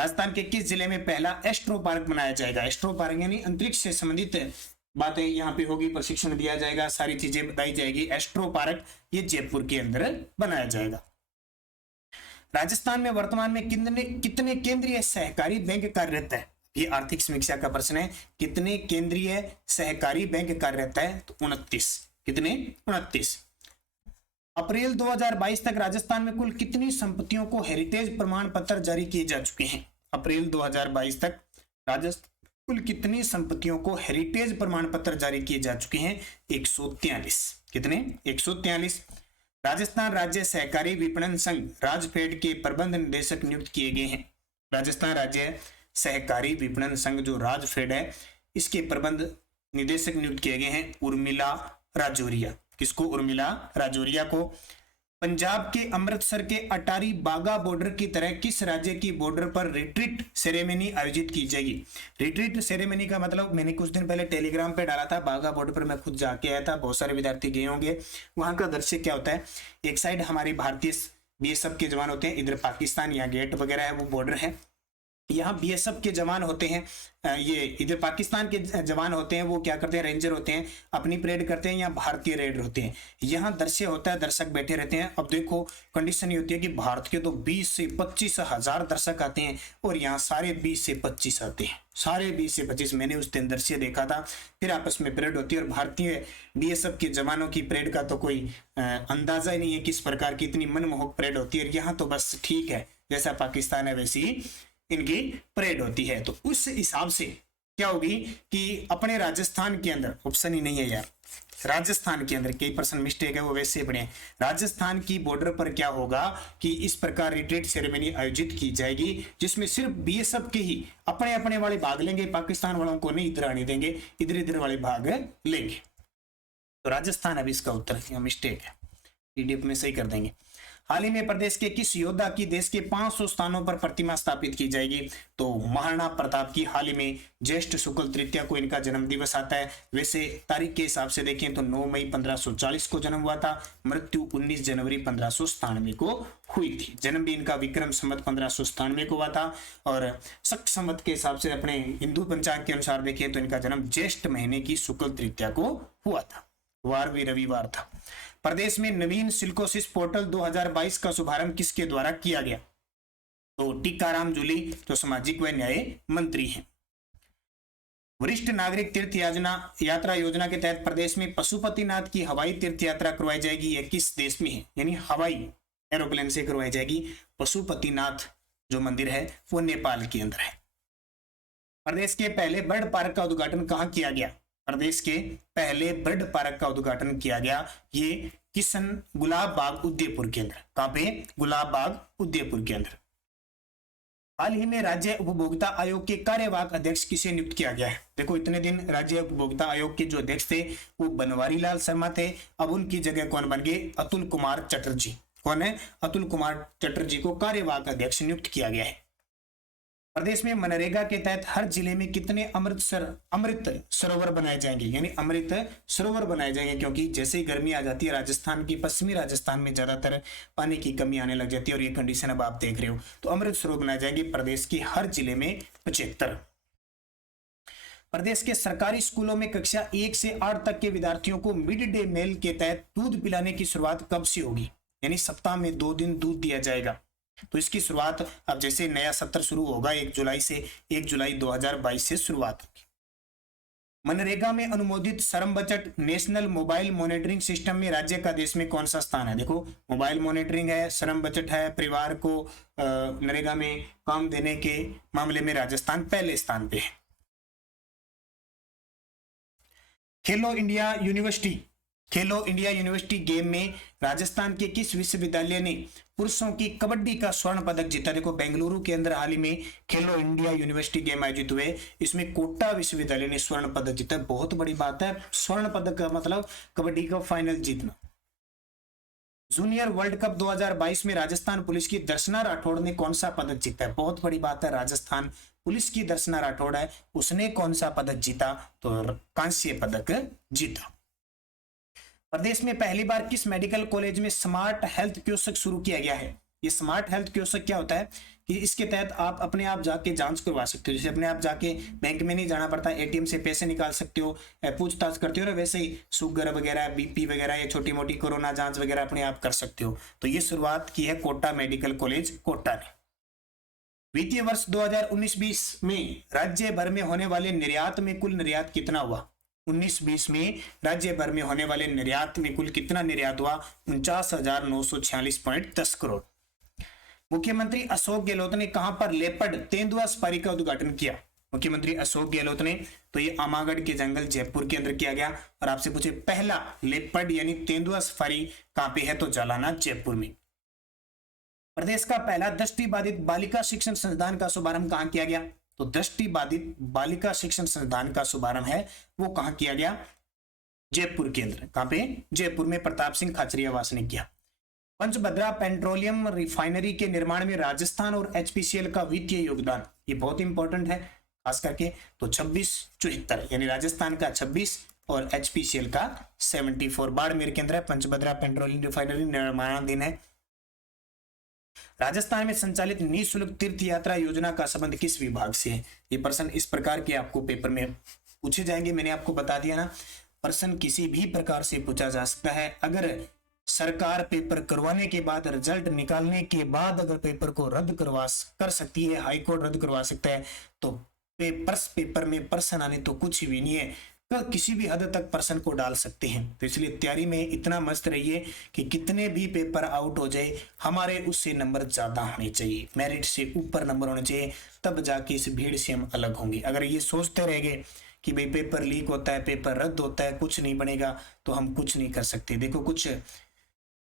राजस्थान के किस जिले में पहला एस्ट्रो पार्क बनाया जाएगा? एस्ट्रो पार्क यानी अंतरिक्ष से संबंधित बातें यहाँ पे होगी, प्रशिक्षण दिया जाएगा, सारी चीजें बताई जाएगी। एस्ट्रो पार्क ये जयपुर के अंदर बनाया जाएगा। राजस्थान में वर्तमान में कितने केंद्रीय सहकारी बैंक कार्यरत है? ये आर्थिक समीक्षा का प्रश्न है। कितने केंद्रीय सहकारी बैंक कार्यरत है? तो 29। कितने? 29। अप्रैल 2022 तक राजस्थान में कुल कितनी संपत्तियों को हेरिटेज प्रमाण पत्र जारी किए जा चुके हैं? अप्रैल 2022 तक राजस्थान कुल कितनी संपत्तियों को हेरिटेज प्रमाण पत्र जारी किए जा चुके हैं? 143। कितने? 143। राजस्थान राज्य सहकारी विपणन संघ राजफेड के प्रबंध निदेशक नियुक्त किए गए हैं। राजस्थान राज्य सहकारी विपणन संघ जो राजफेड है, इसके प्रबंध निदेशक नियुक्त किए गए हैं उर्मिला राजौरिया। किसको? उर्मिला राजौरिया को। पंजाब के अमृतसर के अटारी बागा बॉर्डर की तरह किस राज्य की बॉर्डर पर रिट्रीट सेरेमनी आयोजित की जाएगी? रिट्रीट सेरेमनी का मतलब मैंने कुछ दिन पहले टेलीग्राम पे डाला था। बागा बॉर्डर पर मैं खुद जाके आया था, बहुत सारे विद्यार्थी गए होंगे। वहां का दृश्य क्या होता है? एक साइड हमारे भारतीय बीएसएफ के जवान होते हैं, इधर पाकिस्तान, यहाँ गेट वगैरह है, वो बॉर्डर है। यहाँ बीएसएफ के जवान होते हैं, ये इधर पाकिस्तान के जवान होते हैं, वो क्या करते हैं? रेंजर होते हैं, अपनी परेड करते हैं। यहाँ भारतीय रेडर होते हैं। यहाँ दृश्य होता है, दर्शक बैठे रहते हैं। अब देखो कंडीशन ये होती है कि भारत के तो 20 से 25 हजार दर्शक आते हैं और यहाँ सारे 20 से 25 आते हैं, सारे 20 से 25। मैंने उस दिन दृश्य देखा था। फिर आपस में परेड होती है और भारतीय बीएसएफ के जवानों की परेड का तो कोई अंदाजा ही नहीं है किस प्रकार की, इतनी मनमोहक परेड होती है। यहाँ तो बस ठीक है, जैसा पाकिस्तान है वैसी ही इनकी परेड होती है। तो उस हिसाब से क्या होगी कि अपने राजस्थान के अंदर, ऑप्शन ही नहीं है यार, राजस्थान के अंदर कई परसेंट मिस्टेक है, वो वैसे पढ़े। राजस्थान की बॉर्डर पर क्या होगा कि इस प्रकार रिट्रीट सेरेमनी आयोजित की जाएगी, जिसमें सिर्फ बीएसएफ के ही अपने अपने वाले भाग लेंगे, पाकिस्तान वालों को नहीं इधर आने देंगे, इधर इधर वाले भाग लेंगे। तो राजस्थान अभी इसका उत्तर है, मिस्टेक है, पीडीएफ में सही कर देंगे। हाल ही में प्रदेश के किस योद्धा की देश के 500 स्थानों पर प्रतिमा स्थापित की जाएगी? तो महाराणा प्रताप की। हाल ही में ज्येष्ठ शुक्ल तृतीया को इनका जन्म दिवस आता है। वैसे तारीख के हिसाब से देखें तो 9 मई 1540 को जन्म हुआ था, मृत्यु 19 जनवरी 1597 को हुई थी। जन्म भी इनका विक्रम संवत 1597 को हुआ था और शक संवत के हिसाब से अपने हिंदू पंचांग के अनुसार देखें तो इनका जन्म ज्येष्ठ महीने की शुक्ल तृतीया को हुआ था, वार भी रविवार था। प्रदेश में नवीन सिल्कोसिस पोर्टल 2022 का शुभारंभ किसके द्वारा किया गया? तो टीकाराम जूली जो सामाजिक व न्याय मंत्री हैं। वरिष्ठ नागरिक तीर्थ यात्रा योजना के तहत प्रदेश में पशुपतिनाथ की हवाई तीर्थ यात्रा करवाई जाएगी। यह किस देश में है? यानी हवाई एरोप्लेन से करवाई जाएगी। पशुपतिनाथ जो मंदिर है वो नेपाल के अंदर है। प्रदेश के पहले बर्ड पार्क का उद्घाटन कहाँ किया गया? प्रदेश के पहले बर्ड पार्क का उद्घाटन किया गया, ये किशन गुलाब बाग उदयपुर के अंदर। कहां पे? गुलाब बाग उदयपुर के अंदर। हाल ही में राज्य उपभोक्ता आयोग के कार्यवाहक अध्यक्ष किसे नियुक्त किया गया है? देखो इतने दिन राज्य उपभोक्ता आयोग के जो अध्यक्ष थे वो बनवारी लाल शर्मा थे, अब उनकी जगह कौन बन गए? अतुल कुमार चटर्जी। कौन है? अतुल कुमार चटर्जी को कार्यवाहक अध्यक्ष नियुक्त किया गया है। प्रदेश में मनरेगा के तहत हर जिले में कितने अमृत सरोवर बनाए जाएंगे? यानी अमृत सरोवर बनाए जाएंगे, क्योंकि जैसे ही गर्मी आ जाती है राजस्थान की, पश्चिमी राजस्थान में ज्यादातर पानी की कमी आने लग जाती है और ये कंडीशन अब आप देख रहे हो। तो अमृत सरोवर बनाए जाएंगे प्रदेश के हर जिले में 75। प्रदेश के सरकारी स्कूलों में कक्षा 1 से 8 तक के विद्यार्थियों को मिड डे मील के तहत दूध पिलाने की शुरुआत कब से होगी? यानी सप्ताह में 2 दिन दूध दिया जाएगा। तो इसकी शुरुआत अब जैसे नया सत्र शुरू होगा 1 जुलाई से, 1 जुलाई 2022 से शुरुआत होगी। मनरेगा में अनुमोदित श्रम budget national mobile monitoring system में राज्य का देश में कौन सा स्थान है? देखो मोबाइल मॉनिटरिंग है, श्रम बजट है, परिवार को नरेगा में काम देने के मामले में राजस्थान पहले स्थान पे है। खेलो इंडिया यूनिवर्सिटी गेम में राजस्थान के किस विश्वविद्यालय ने पुरुषों की कबड्डी का स्वर्ण पदक जीता? देखो बेंगलुरु के अंदर हाल ही में खेलो इंडिया यूनिवर्सिटी गेम आयोजित हुए, इसमें कोटा विश्वविद्यालय ने स्वर्ण पदक जीता। बहुत बड़ी बात है, स्वर्ण पदक का मतलब कबड्डी का फाइनल जीतना। जूनियर वर्ल्ड कप 2022 में राजस्थान पुलिस की दर्शना राठौड़ ने कौन सा पदक जीता है? बहुत बड़ी बात है, राजस्थान पुलिस की दर्शना राठौड़ है, उसने कौन सा पदक जीता? तो कांस्य पदक जीता। प्रदेश में पहली बार किस मेडिकल कॉलेज में स्मार्ट हेल्थ कियोस्क शुरू किया गया है? ये स्मार्ट हेल्थ कियोस्क क्या होता है कि इसके तहत आप अपने आप जाके जांच करवा सकते हो। जैसे अपने आप जाके बैंक में नहीं जाना पड़ता, एटीएम से पैसे निकाल सकते हो, पूछताछ करते हो ना, वैसे ही शुगर वगैरह, बीपी वगैरह, ये छोटी मोटी कोरोना जांच वगैरह अपने आप कर सकते हो। तो ये शुरुआत की है कोटा मेडिकल कॉलेज कोटा ने। वित्तीय वर्ष 2019-20 में राज्य भर में होने वाले निर्यात में कुल निर्यात कितना हुआ? 19-20 में राज्य भर में होने वाले निर्यात में कुल कितना निर्यात हुआ? 49,946.10 करोड़। मुख्यमंत्री अशोक गहलोत ने कहां पर लेपर्ड तेंदुआ सफारी का उद्घाटन किया? मुख्यमंत्री अशोक गहलोत ने, तो ये आमागढ़ के जंगल जयपुर के अंदर किया गया। और आपसे पूछे पहला लेपर्ड यानी तेंदुआ सफारी कहां पे है? तो जालाना जयपुर में। प्रदेश का पहला दृष्टिबाधित बालिका शिक्षण संस्थान का शुभारंभ कहां किया गया? तो दृष्टिबाधित बालिका शिक्षण संस्थान का शुभारंभ है वो कहां किया गया? जयपुर के अंदर। कहां पे? जयपुर में प्रताप सिंह खाचरियावास ने किया। पंचभद्रा पेट्रोलियम रिफाइनरी के निर्माण में राजस्थान और एचपीसीएल का वित्तीय योगदान, ये बहुत इंपॉर्टेंट है खास करके। तो 2674 यानी राजस्थान का 26 और एचपीसीएल का 74। बाड़मेर के अंदर है पंचभद्रा पेट्रोलियम रिफाइनरी, निर्माणाधीन है। राजस्थान में संचालित निःशुल्क तीर्थ यात्रा योजना का संबंध किस विभाग से है? ये प्रश्न इस प्रकार के आपको पेपर में पूछे जाएंगे। मैंने आपको बता दिया ना, प्रश्न किसी भी प्रकार से पूछा जा सकता है। अगर सरकार पेपर करवाने के बाद, रिजल्ट निकालने के बाद अगर पेपर को रद्द कर सकती है, हाई कोर्ट रद्द करवा सकता है, तो पेपर में प्रश्न आने तो कुछ भी नहीं है, तो किसी भी हद तक प्रश्न को डाल सकते हैं। तो इसलिए तैयारी में इतना मस्त रहिए कि कितने भी पेपर आउट हो जाए, हमारे उससे नंबर ज्यादा होने चाहिए, मेरिट से ऊपर नंबर होने चाहिए, तब जाके इस भीड़ से हम अलग होंगे। अगर ये सोचते रह गए कि भाई पेपर लीक होता है, पेपर रद्द होता है, कुछ नहीं बनेगा, तो हम कुछ नहीं कर सकते। देखो, कुछ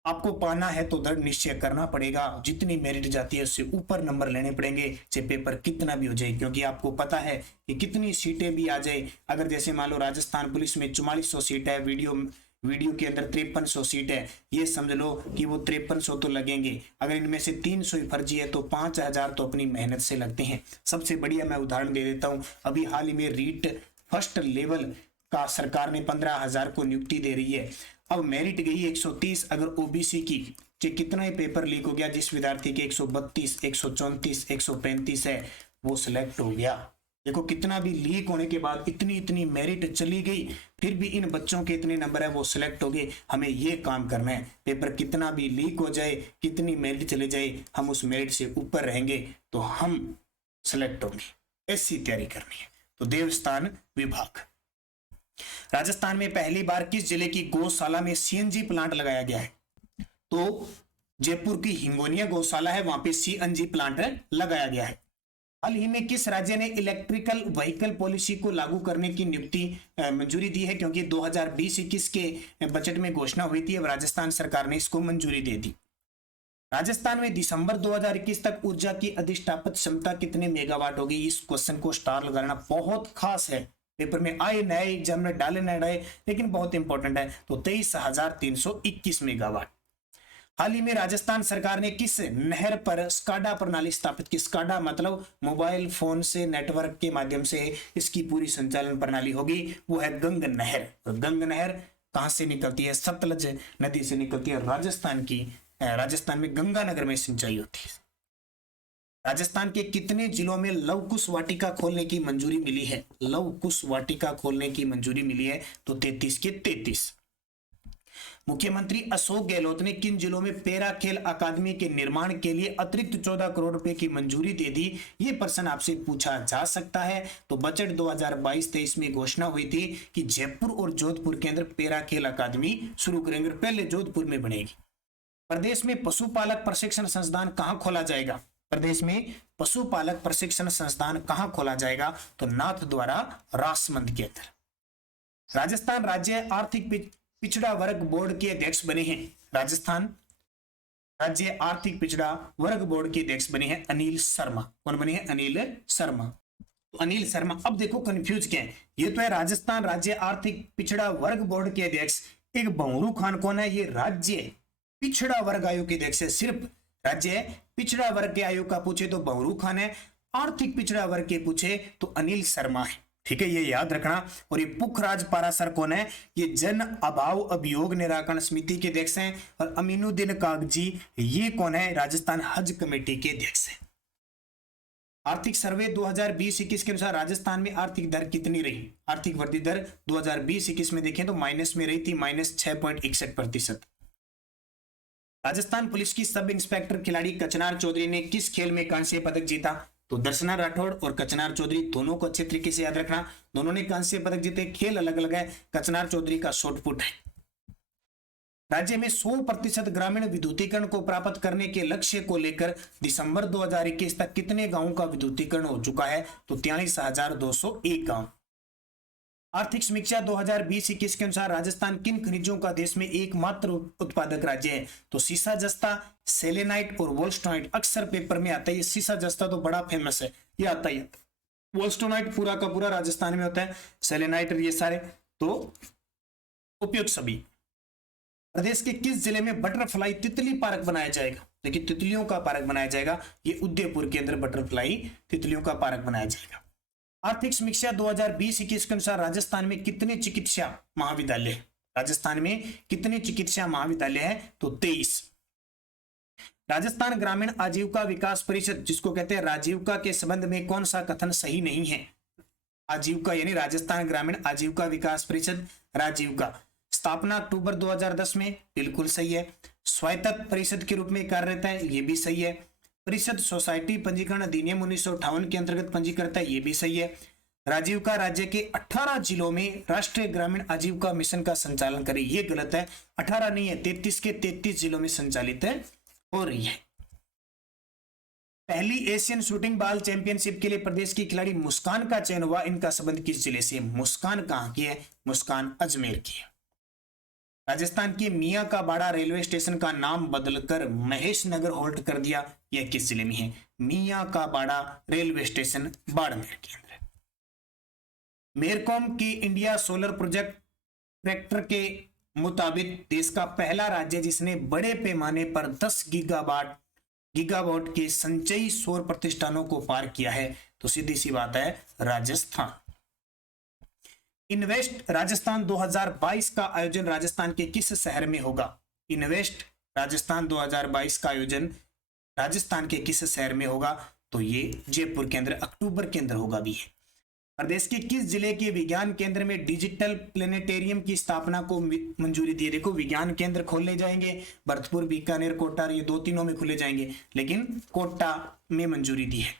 आपको पाना है तो दृढ़ निश्चय करना पड़ेगा, जितनी मेरिट जाती है उससे ऊपर नंबर लेने पड़ेंगे, चाहे पेपर कितना भी हो जाए। क्योंकि आपको पता है कि कितनी सीटें भी आ जाए, अगर जैसे मान लो राजस्थान पुलिस में 4400 सीट है, वीडियो के अंदर 5300 सीट है, ये समझ लो कि वो 5300 तो लगेंगे। अगर इनमें से 300 ही फर्जी है तो 5000 तो अपनी मेहनत से लगते हैं। सबसे बढ़िया मैं उदाहरण दे देता हूँ, अभी हाल ही में रीट फर्स्ट लेवल का सरकार ने 15,000 को नियुक्ति दे रही है। अब मेरिट गई 130, अगर ओबीसी की कितना ही पेपर लीक हो गया, जिस विद्यार्थी के 132, 134, 135 है वो सिलेक्ट हो गया। देखो, कितना भी लीक होने के बाद इतनी मेरिट चली गई, फिर भी इन बच्चों के इतने नंबर है वो सिलेक्ट हो गए। हमें ये काम करना है, पेपर कितना भी लीक हो जाए, कितनी मेरिट चले जाए, हम उस मेरिट से ऊपर रहेंगे तो हम सिलेक्ट होंगे। ऐसी तैयारी करनी है। तो देवस्थान विभाग, राजस्थान में पहली बार किस जिले की गौशाला में सीएनजी प्लांट लगाया गया है? तो जयपुर की हिंगोनिया गौशाला है, वहां पे सीएनजी प्लांट लगाया गया है। हाल ही में किस राज्य ने इलेक्ट्रिकल व्हीकल पॉलिसी को लागू करने की मंजूरी दी है? क्योंकि 2020-21 के बजट में घोषणा हुई थी, अब राजस्थान सरकार ने इसको मंजूरी दे दी। राजस्थान में दिसंबर 2021 तक ऊर्जा की अधिष्ठापित क्षमता कितने मेगावाट होगी? इस क्वेश्चन को स्टार लगाना बहुत खास है, पेपर में आए नए, एग्जाम में डाले न डाले, लेकिन बहुत इंपॉर्टेंट है। तो 23,321 मेगावाट। हाल ही में राजस्थान सरकार ने किस नहर पर स्काडा प्रणाली स्थापित की? स्काडा मतलब मोबाइल फोन से नेटवर्क के माध्यम से इसकी पूरी संचालन प्रणाली होगी, वो है गंग नहर। तो गंग नहर कहां से निकलती है? सतलज नदी से निकलती है। राजस्थान में गंगानगर में सिंचाई होती है। राजस्थान के कितने जिलों में लव कुश वाटिका खोलने की मंजूरी मिली है? लव कुश वाटिका खोलने की मंजूरी मिली है, तो 33 के 33। मुख्यमंत्री अशोक गहलोत ने किन जिलों में पैरा खेल अकादमी के निर्माण के लिए अतिरिक्त 14 करोड़ रुपए की मंजूरी दे दी? ये प्रश्न आपसे पूछा जा सकता है। तो बजट 2022-23 में घोषणा हुई थी कि जयपुर और जोधपुर के अंदर पैरा खेल अकादमी शुरू करेंगे। पहले जोधपुर में बनेगी। प्रदेश में पशुपालक प्रशिक्षण संस्थान कहां खोला जाएगा? प्रदेश में पशुपालक प्रशिक्षण संस्थान कहां खोला जाएगा? तो नाथ द्वारा राजसमंद के अंदर। राजस्थान राज्य आर्थिक पिछड़ा वर्ग बोर्ड के अध्यक्ष बने हैं। राजस्थान राज्य आर्थिक पिछड़ा वर्ग बोर्ड के अध्यक्ष बने हैं अनिल शर्मा। कौन बने हैं? अनिल शर्मा। तो अनिल शर्मा, अब देखो कंफ्यूज क्या है, ये तो है राजस्थान राज्य आर्थिक पिछड़ा वर्ग बोर्ड के अध्यक्ष। एक बंगरू खान कौन है? ये राज्य पिछड़ा वर्ग आयोग के अध्यक्ष है। सिर्फ राज्य पिछड़ा वर्ग के आयोग का पूछे तो बंगरू खान है, आर्थिक पिछड़ा वर्ग के पूछे तो अनिल शर्मा है। ठीक है, ये याद रखना। और ये पुखराज पारासर कौन है? ये जन अभाव अभियोग निराकरण समिति के अध्यक्ष हैं। और अमीनुद्दीन कागजी ये कौन है? राजस्थान हज कमेटी के अध्यक्ष हैं। आर्थिक सर्वे 2020-21 के अनुसार राजस्थान में आर्थिक दर कितनी रही? आर्थिक वृद्धि दर 2020-21 में देखें तो माइनस में रही थी, -6.61%। राजस्थान पुलिस की सब इंस्पेक्टर खिलाड़ी कचनार चौधरी ने किस खेल में कांस्य पदक जीता? तो दर्शना राठौड़ और कचनार चौधरी दोनों को अच्छे तरीके से याद रखना, दोनों ने कांस्य पदक जीते। खेल अलग अलग है, कचनार चौधरी का शॉटपुट है। राज्य में 100% ग्रामीण विद्युतीकरण को प्राप्त करने के लक्ष्य को लेकर दिसंबर 2021 तक कितने गांवों का विद्युतीकरण हो चुका है? तो 43,201 गांव। आर्थिक समीक्षा 2020-21 के अनुसार राजस्थान किन खनिजों का देश में एकमात्र उत्पादक राज्य है? तो सीसा जस्ता, सेलेनाइट और वोल्स्टोनाइट। अक्सर पेपर में आता है, ये सीसा जस्ता तो बड़ा फेमस है, ये आता ही आता। वोल्स्टोनाइट पूरा का पूरा राजस्थान में होता है, सेलेनाइट ये सारे तो उपयुक्त सभी। प्रदेश के किस जिले में बटरफ्लाई तितली पार्क बनाया जाएगा? देखिए तितलियों का पार्क बनाया जाएगा, ये उदयपुर के अंदर बटरफ्लाई तितलियों का पार्क बनाया जाएगा। आर्थिक समीक्षा 2020-21 के अनुसार राजस्थान में कितने चिकित्सा महाविद्यालय? राजस्थान में कितने चिकित्सा महाविद्यालय है? तो 23। राजस्थान ग्रामीण आजीविका विकास परिषद, जिसको कहते हैं राजीविका, के संबंध में कौन सा कथन सही नहीं है? आजीविका यानी राजस्थान ग्रामीण आजीविका विकास परिषद, राजीविका, स्थापना अक्टूबर 2010 में, बिल्कुल सही है। स्वायत्त परिषद के रूप में कार्यरत है, ये भी सही है। परिषद सोसाइटी पंजीकरण अधिनियम 1958 के अंतर्गत पंजीकृत है, ये भी सही है। राजीविका राज्य के 18 जिलों में राष्ट्रीय ग्रामीण आजीविका मिशन का संचालन करे, ये गलत है, 18 नहीं है, 33 के 33 जिलों में संचालित है हो रही है। पहली एशियन शूटिंग बॉल चैंपियनशिप के लिए प्रदेश की खिलाड़ी मुस्कान का चयन हुआ, इनका संबंध किस जिले से? मुस्कान कहां की है? मुस्कान अजमेर की है। राजस्थान के मियां का बाड़ा रेलवे स्टेशन का नाम बदलकर महेश नगर होल्ट कर दिया, यह किस जिले में है? मियां का बाड़ा रेलवे स्टेशन बाड़मेर के अंदर है। मेरकॉम की इंडिया सोलर प्रोजेक्ट ट्रैक्टर के मुताबिक देश का पहला राज्य जिसने बड़े पैमाने पर 10 गीगावाट के संचयी सौर प्रतिष्ठानों को पार किया है, तो सीधी सी बात है राजस्थान। इन्वेस्ट राजस्थान 2022 का आयोजन राजस्थान के किस शहर में होगा? इन्वेस्ट राजस्थान 2022 का आयोजन राजस्थान के किस शहर में होगा? तो ये जयपुर के अंदर अक्टूबर के अंदर होगा भी है। प्रदेश के किस जिले के विज्ञान केंद्र में डिजिटल प्लेनेटेरियम की स्थापना को मंजूरी दी? देखो विज्ञान केंद्र खोलने जाएंगे, भरतपुर, बीकानेर, कोटा, ये 2-3 में खुले जाएंगे, लेकिन कोटा में मंजूरी दी है।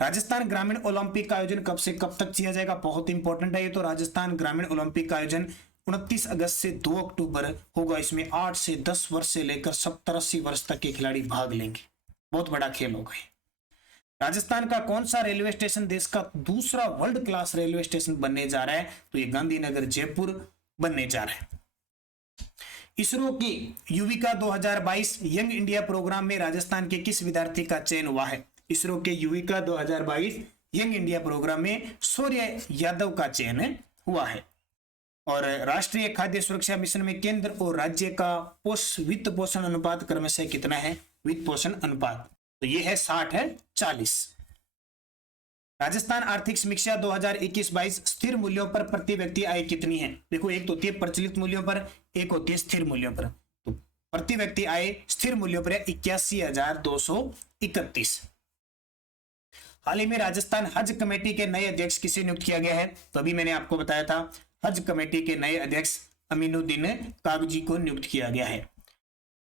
राजस्थान ग्रामीण ओलंपिक का आयोजन कब से कब तक किया जाएगा? बहुत इंपॉर्टेंट है ये तो। राजस्थान ग्रामीण ओलंपिक का आयोजन 29 अगस्त से 2 अक्टूबर होगा। इसमें 8 से 10 वर्ष से लेकर 70-80 वर्ष तक के खिलाड़ी भाग लेंगे, बहुत बड़ा खेल होगा। राजस्थान का कौन सा रेलवे स्टेशन देश का दूसरा वर्ल्ड क्लास रेलवे स्टेशन बनने जा रहा है? तो ये गांधीनगर जयपुर बनने जा रहा है। इसरो की युविका 2022 यंग इंडिया प्रोग्राम में राजस्थान के किस विद्यार्थी का चयन हुआ है? इसरो के युविका 2022 यंग इंडिया प्रोग्राम में सूर्य यादव का चयन हुआ है। और राष्ट्रीय खाद्य सुरक्षा मिशन में केंद्र और राज्य का वित्त पोषण अनुपात क्रमशः कितना है? वित्त पोषण अनुपात तो ये है 60:40। राजस्थान आर्थिक समीक्षा 2021-22 स्थिर मूल्यों पर प्रति व्यक्ति आय कितनी है? देखो एक तो होती है प्रचलित मूल्यों पर, एक होती है स्थिर मूल्यों पर। तो प्रति व्यक्ति आय स्थिर मूल्यों पर है 81,231। हाल ही में राजस्थान हज कमेटी के नए अध्यक्ष किसे नियुक्त किया गया है? तो अभी मैंने आपको बताया था हज कमेटी के नए अध्यक्ष अमीनुद्दीन कागजी को नियुक्त किया गया है।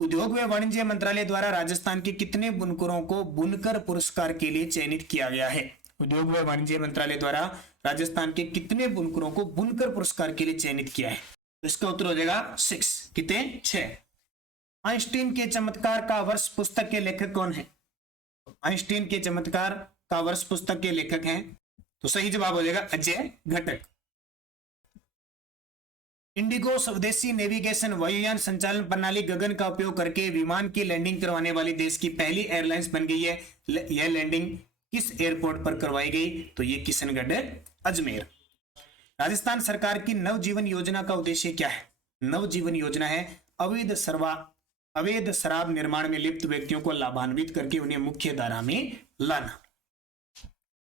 उद्योग व वाणिज्य मंत्रालय द्वारा राजस्थान के कितने बुनकरों को बुनकर पुरस्कार के लिए चयनित किया गया है? उद्योग व वाणिज्य मंत्रालय द्वारा राजस्थान के कितने बुनकरों को बुनकर पुरस्कार के लिए चयनित किया है? तो इसका उत्तर हो जाएगा 6। कितने? 6। आइंस्टीन के चमत्कार का वर्ष पुस्तक के लेखक कौन है? आइंस्टीन के चमत्कार का वर्ष पुस्तक के लेखक हैं, तो सही जवाब हो जाएगा अजय घटक। इंडिगो स्वदेशी नेविगेशन वायुयान संचालन प्रणाली गगन का उपयोग करके विमान की लैंडिंग करवाने वाली देश की पहली एयरलाइंस बन गई है। यह लैंडिंग किस एयरपोर्ट पर करवाई गई? तो ये किशनगढ़ अजमेर। राजस्थान सरकार की नवजीवन योजना का उद्देश्य क्या है? नवजीवन योजना है अवैध शराब निर्माण में लिप्त व्यक्तियों को लाभान्वित करके उन्हें मुख्य धारा में लाना।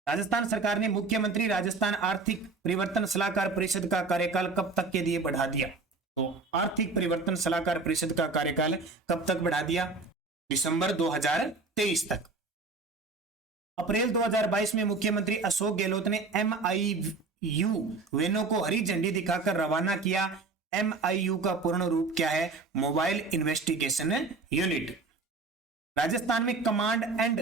राजस्थान सरकार ने मुख्यमंत्री राजस्थान आर्थिक परिवर्तन सलाहकार परिषद का कार्यकाल कब तक के लिए बढ़ा दिया? तो आर्थिक परिवर्तन सलाहकार परिषद का कार्यकाल कब तक बढ़ा दिया? दिसंबर 2023 तक। अप्रैल 2022 में मुख्यमंत्री अशोक गहलोत ने MIU वैनों को हरी झंडी दिखाकर रवाना किया। MIU का पूर्ण रूप क्या है? Mobile investigation unit. राजस्थान में कमांड एंड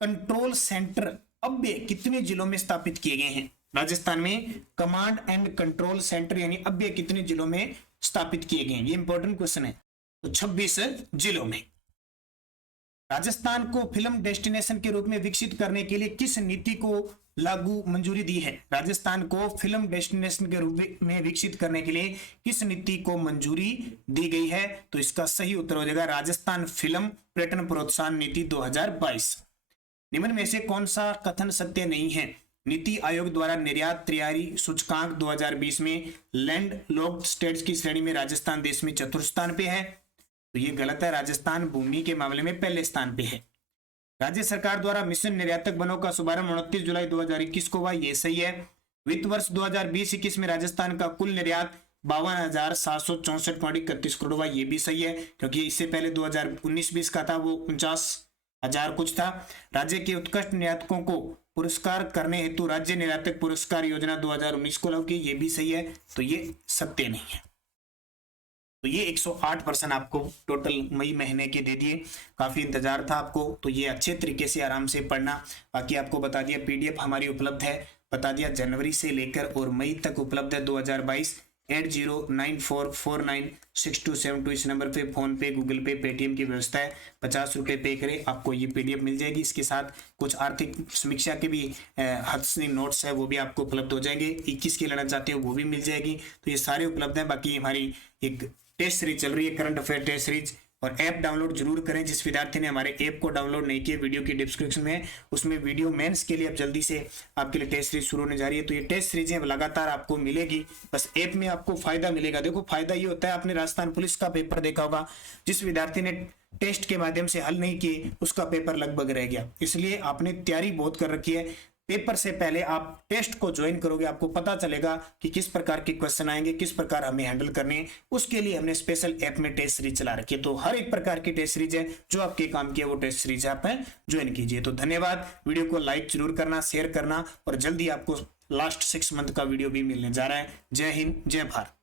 कंट्रोल सेंटर अब भी कितने जिलों में स्थापित किए गए हैं? राजस्थान में कमांड एंड कंट्रोल सेंटर यानी अब भी कितने जिलों में स्थापित किए गए हैं? ये इंपॉर्टेंट क्वेश्चन है। तो 26 जिलों में। राजस्थान को फिल्म डेस्टिनेशन के रूप में विकसित करने के लिए किस नीति को लागू मंजूरी दी है? राजस्थान को फिल्म डेस्टिनेशन के रूप में विकसित करने के लिए किस नीति को मंजूरी दी गई है? तो इसका सही उत्तर हो जाएगा राजस्थान फिल्म पर्यटन प्रोत्साहन नीति 2022। निम्न में से कौन सा कथन सत्य नहीं है? नीति आयोग द्वारा निर्यात तैयारी सूचकांक 2020 में लैंड लॉक्ड स्टेट्स की श्रेणी में राजस्थान देश में चतुर्थ स्थान पे है, तो ये गलत है। राजस्थान भूमि के मामले में पहले स्थान पे है। राज्य सरकार द्वारा मिशन निर्यातक बनों का शुभारंभ 29 जुलाई 2021 को हुआ, ये सही है। वित्त वर्ष 2020-21 में राजस्थान का कुल निर्यात 52,764.31 करोड़ हुआ, ये भी सही है, क्योंकि इससे पहले 2019-20 का था, वो 49,000 कुछ था। राज्य के उत्कृष्ट निर्यातकों को पुरस्कार करने हेतु राज्य निर्यातक पुरस्कार योजना 2019 को लागू की, ये भी सही है। तो ये सत्य नहीं है। तो ये 108% आपको टोटल मई महीने के दे दिए। काफी इंतजार था आपको, तो ये अच्छे तरीके से आराम से पढ़ना। बाकी आपको बता दिया PDF हमारी उपलब्ध है, बता दिया जनवरी से लेकर और मई तक उपलब्ध है 2022। 8094496272 इस नंबर पे फोन पे, गूगल पे, पेटीएम की व्यवस्था है। 50 रुपये पे करें, आपको ये PDF मिल जाएगी। इसके साथ कुछ आर्थिक समीक्षा के भी हद नोट्स है, वो भी आपको उपलब्ध हो जाएंगे। 21 की लेना चाहते हो वो भी मिल जाएगी। तो ये सारे उपलब्ध हैं। बाकी हमारी एक टेस्ट सीरीज चल रही है, करंट अफेयर टेस्ट सीरीज, और ऐप डाउनलोड जरूर करें। जिस विद्यार्थी ने हमारे ऐप को डाउनलोड नहीं किया, वीडियो की डिस्क्रिप्शन में उसमें वीडियो मेंस के लिए अब जल्दी से आपके लिए टेस्ट सीरीज शुरू होने जा रही है। तो ये टेस्ट सीरीजें लगातार आपको मिलेगी, बस ऐप में आपको फायदा मिलेगा। देखो फायदा ये होता है, आपने राजस्थान पुलिस का पेपर देखा होगा, जिस विद्यार्थी ने टेस्ट के माध्यम से हल नहीं किए उसका पेपर लगभग रह गया, इसलिए आपने तैयारी बहुत कर रखी है। पेपर से पहले आप टेस्ट को ज्वाइन करोगे, आपको पता चलेगा कि किस प्रकार के क्वेश्चन आएंगे, किस प्रकार हमें हैंडल करने हैं। उसके लिए हमने स्पेशल ऐप में टेस्ट सीरीज चला रखी है। तो हर एक प्रकार की टेस्ट सीरीज है, जो आपके काम की है वो टेस्ट सीरीज आप ज्वाइन कीजिए। तो धन्यवाद। वीडियो को लाइक जरूर करना, शेयर करना, और जल्दी आपको लास्ट 6 मंथ का वीडियो भी मिलने जा रहा है। जय हिंद, जय भारत।